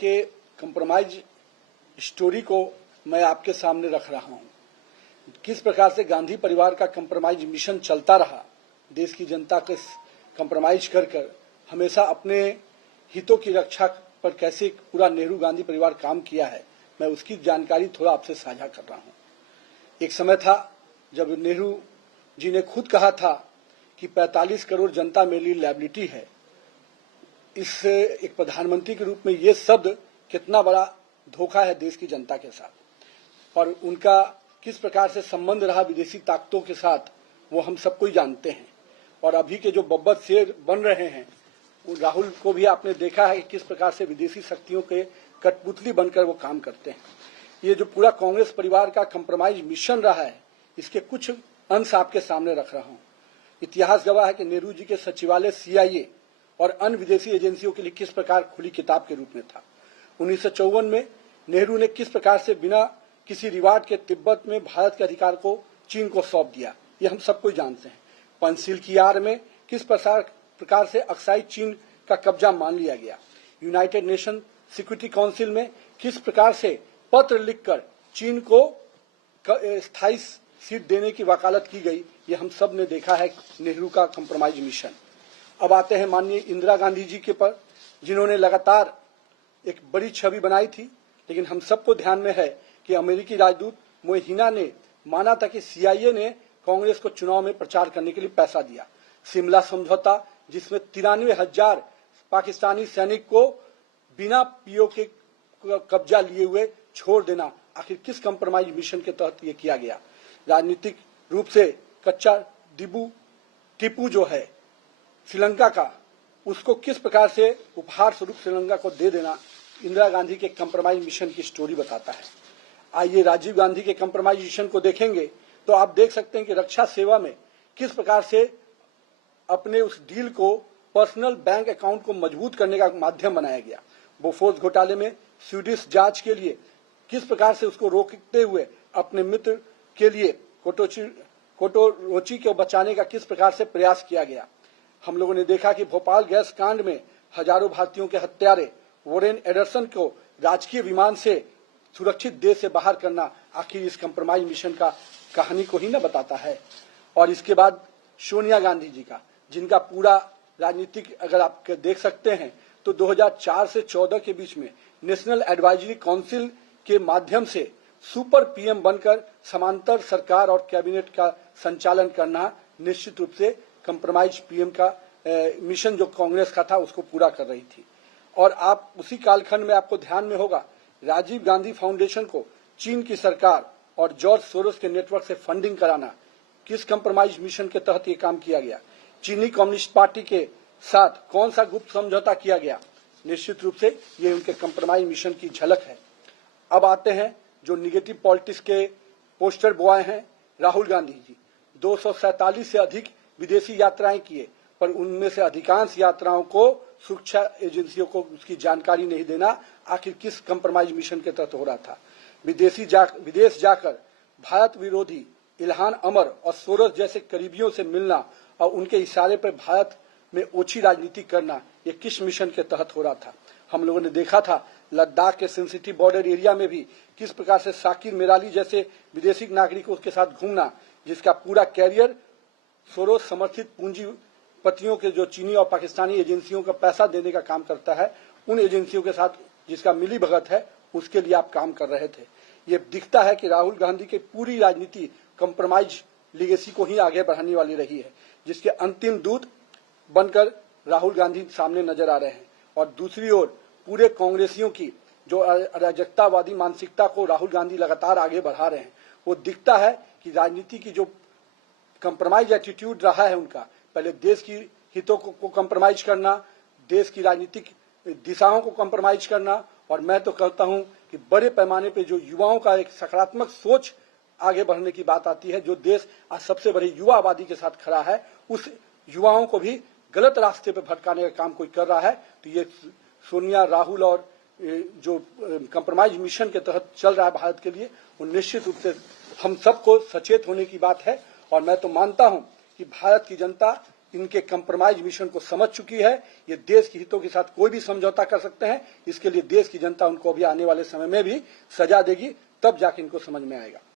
के compromise story को मैं आपके सामने रख रहा हूँ। किस प्रकार से गांधी परिवार का कंप्रोमाइज मिशन चलता रहा, देश की जनता को कंप्रोमाइज कर हमेशा अपने हितों की रक्षा पर कैसे पूरा नेहरू गांधी परिवार काम किया है, मैं उसकी जानकारी थोड़ा आपसे साझा कर रहा हूँ। एक समय था जब नेहरू जी ने खुद कहा था कि 45 करोड़ जनता मेरे लिए लायबिलिटी है। इस एक प्रधानमंत्री के रूप में ये शब्द कितना बड़ा धोखा है देश की जनता के साथ, और उनका किस प्रकार से संबंध रहा विदेशी ताकतों के साथ वो हम सबको ही जानते हैं। और अभी के जो बब्बर शेर बन रहे हैं, राहुल को भी आपने देखा है कि किस प्रकार से विदेशी शक्तियों के कठपुतली बनकर वो काम करते हैं। ये जो पूरा कांग्रेस परिवार का कंप्रोमाइज मिशन रहा है, इसके कुछ अंश आपके सामने रख रहा हूँ। इतिहास गवाह है कि नेहरू जी के सचिवालय CIA और अन्य विदेशी एजेंसियों के लिए किस प्रकार खुली किताब के रूप में था। 1954 में नेहरू ने किस प्रकार से बिना किसी रिवार्ड के तिब्बत में भारत के अधिकार को चीन को सौंप दिया, ये हम सबको जानते हैं। पंचशील की आड़ में किस प्रकार से अक्साई चीन का कब्जा मान लिया गया। यूनाइटेड नेशन सिक्योरिटी काउंसिल में किस प्रकार से पत्र लिखकर चीन को स्थायी सीट देने की वकालत की गई, ये हम सब ने देखा है नेहरू का कंप्रोमाइज मिशन। अब आते हैं माननीय इंदिरा गांधी जी के पर, जिन्होंने लगातार एक बड़ी छवि बनाई थी, लेकिन हम सबको ध्यान में है कि अमेरिकी राजदूत मोहिना ने माना था कि CIA ने कांग्रेस को चुनाव में प्रचार करने के लिए पैसा दिया। शिमला समझौता, जिसमें 93,000 पाकिस्तानी सैनिक को बिना PO के कब्जा लिए हुए छोड़ देना, आखिर किस कंप्रोमाइज मिशन के तहत ये किया गया। राजनीतिक रूप से कच्चा टीपू जो है श्रीलंका का, उसको किस प्रकार से उपहार स्वरूप श्रीलंका को दे देना इंदिरा गांधी के कंप्रोमाइज मिशन की स्टोरी बताता है। आइए राजीव गांधी के कंप्रोमाइज मिशन को देखेंगे तो आप देख सकते हैं कि रक्षा सेवा में किस प्रकार से अपने उस डील को पर्सनल बैंक अकाउंट को मजबूत करने का माध्यम बनाया गया। बोफोर्स घोटाले में स्वीडिश जांच के लिए किस प्रकार से उसको रोकते हुए अपने मित्र के लिए कोटोरोची को बचाने का किस प्रकार से प्रयास किया गया। हम लोगों ने देखा कि भोपाल गैस कांड में हजारों भारतीयों के हत्यारे वॉरेन एडरसन को राजकीय विमान से सुरक्षित देश से बाहर करना, आखिर इस कंप्रोमाइज मिशन का कहानी को ही न बताता है। और इसके बाद सोनिया गांधी जी का, जिनका पूरा राजनीतिक अगर आप देख सकते हैं तो 2004 से 14 के बीच में नेशनल एडवाइजरी काउंसिल के माध्यम से सुपर PM बनकर समांतर सरकार और कैबिनेट का संचालन करना निश्चित रूप से कंप्रोमाइज PM का मिशन जो कांग्रेस का था उसको पूरा कर रही थी। और आप उसी कालखंड में आपको ध्यान में होगा, राजीव गांधी फाउंडेशन को चीन की सरकार और जॉर्ज सोरोस के नेटवर्क से फंडिंग कराना, किस कंप्रोमाइज मिशन के तहत ये काम किया गया। चीनी कम्युनिस्ट पार्टी के साथ कौन सा गुप्त समझौता किया गया, निश्चित रूप से ये उनके कंप्रोमाइज मिशन की झलक है। अब आते हैं जो निगेटिव पॉलिटिक्स के पोस्टर बॉय हैं, राहुल गांधी जी 247 से अधिक विदेशी यात्राएं किए, पर उनमें से अधिकांश यात्राओं को सुरक्षा एजेंसियों को उसकी जानकारी नहीं देना, आखिर किस कंप्रोमाइज मिशन के तहत हो रहा था। विदेश जाकर भारत विरोधी इल्हान अमर और सोरोस जैसे करीबियों से मिलना और उनके इशारे पर भारत में ओछी राजनीति करना, ये किस मिशन के तहत हो रहा था। हम लोगों ने देखा था लद्दाख के सेंसिटिव बॉर्डर एरिया में भी किस प्रकार से शाकिर मेराली जैसे विदेशी नागरिकों के साथ घूमना, जिसका पूरा कैरियर सोरोस समर्थित पूंजीपतियों के जो चीनी और पाकिस्तानी एजेंसियों का पैसा देने का काम करता है, उन एजेंसियों के साथ जिसका मिली भगत है, उसके लिए आप काम कर रहे थे। ये दिखता है कि राहुल गांधी की पूरी राजनीति कंप्रोमाइज लीगेसी को ही आगे बढ़ाने वाली रही है, जिसके अंतिम दूत बनकर राहुल गांधी सामने नजर आ रहे हैं। और दूसरी ओर पूरे कांग्रेसियों की जो अराजकतावादी मानसिकता को राहुल गांधी लगातार आगे बढ़ा रहे हैं, वो दिखता है कि राजनीति की जो कंप्रोमाइज एटीट्यूड रहा है उनका, पहले देश की हितों को कंप्रोमाइज करना, देश की राजनीतिक दिशाओं को कंप्रोमाइज करना, और मैं तो कहता हूं कि बड़े पैमाने पे जो युवाओं का एक सकारात्मक सोच आगे बढ़ने की बात आती है, जो देश आज सबसे बड़ी युवा आबादी के साथ खड़ा है, उस युवाओं को भी गलत रास्ते पे भटकाने का काम कोई कर रहा है, तो ये सोनिया, राहुल और जो कंप्रोमाइज मिशन के तहत चल रहा है भारत के लिए, वो निश्चित रूप से हम सबको सचेत होने की बात है। और मैं तो मानता हूं कि भारत की जनता इनके कंप्रोमाइज मिशन को समझ चुकी है। ये देश के हितों के साथ कोई भी समझौता कर सकते हैं। इसके लिए देश की जनता उनको अभी आने वाले समय में भी सजा देगी, तब जाके इनको समझ में आएगा।